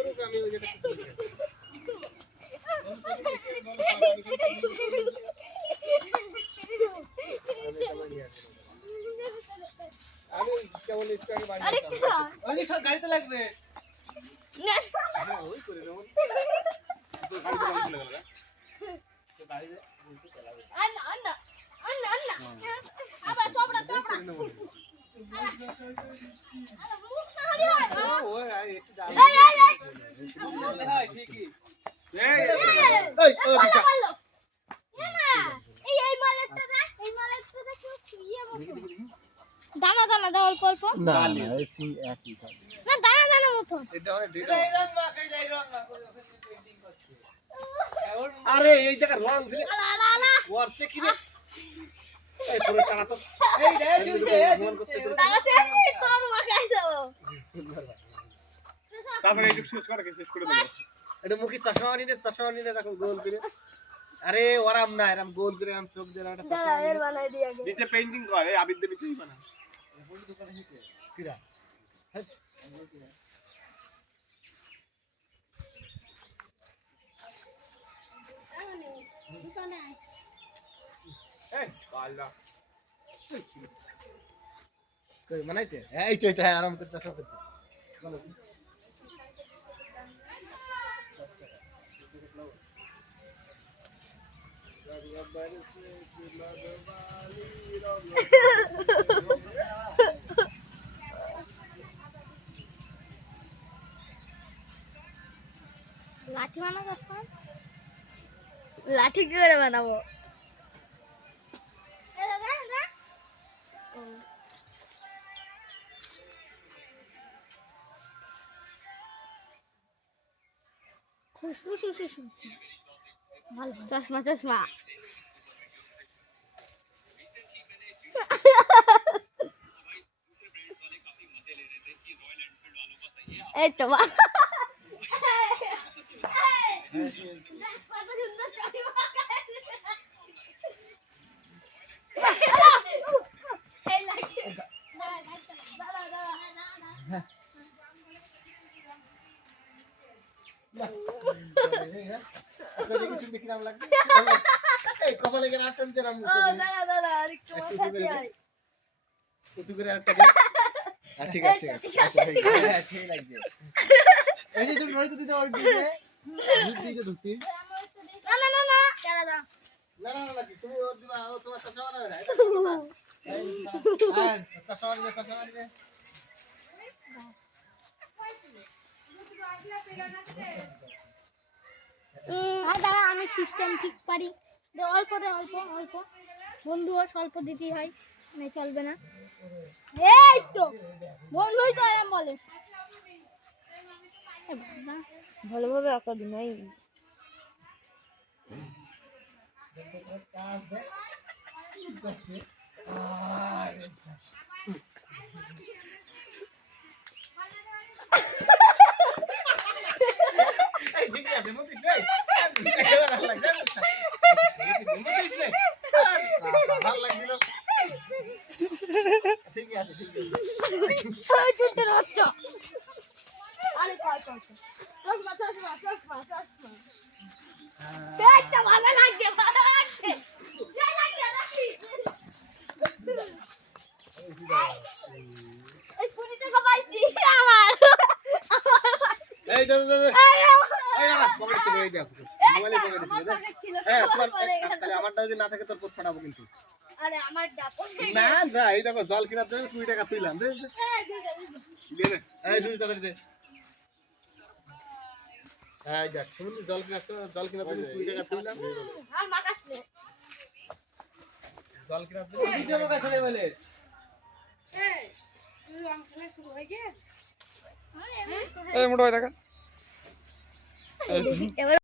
করুক আমি ওই যেটা আমি কেবল একটু আগে বাড়ি যেতাম ওই সব গাড়িতে লাগবে ওই করে দেব তো গাড়িতে চলে গেল তো গাড়িতে চালাবে আন্না আন্না আন্না আন্না আবার চপড়া চপড়া দানা দানা দাও অল্প অল্প না না এই সিং একই সব না দানা দানা মতো আরে এই জায়গা রং ফেলে ওরছে কি রে এই পুরো টানা তো এই রে জুড়ে দাঁড়াতে তোর মাখাই দাও তারপরে এই শেষ করে দাও এটা মুখে চশমা নিয়ে রাখো গোল করে আরে ওরাম না এরকম গোল করে এরকম চোখ দিয়ে একটা চশমা এর বানাই দিয়া গে নিচে পেইন্টিং করে আবিদ দে নিচেই বানা কিরা দোকানে এই বাল্লা কই বানাইছে এই তো আরাম করে চশমা করতে বলো লাঠি বানাবো লাঠি কি করে বানাবো খুশবু ভালো চশমা চশমা এই তো কত সুন্দর কপালে গেলে আটটা দিতে রাম ঠিক আছে ঠিক লাগবে এই যে তুমি রইতে দিতে অর্ডার দিতে ধুতি না না না না চালা দাও না তুমি ও দিবা ও তোমার চশমা বানাবে না আর চশমা নিয়ে দাদা আমি সিস্টেম ঠিক পারি অল্প অল্প বন্ধুও স্বল্প দিতেই হয় চলবে না এই তো বন্ধুই তো এরম বলে ভালোভাবে আঁকা দিন নাই আমারটা যদি না থাকে তোর পোস্ট পাঠাবো কিন্তু আরে আমার ডাপন না না এই দেখো জল কিনার জন্য 20 টাকা তুইলাম দে এই দুই টাকা দে এই দেখ তুমি জল কিনার জন্য 20 টাকা তুইলাম আর মাকাস নে জল কিনার জন্য নিচে মাকাস নে বলে এই তুই আমখানে শুরু হয়ে গে এই মোটা ভাই দেখা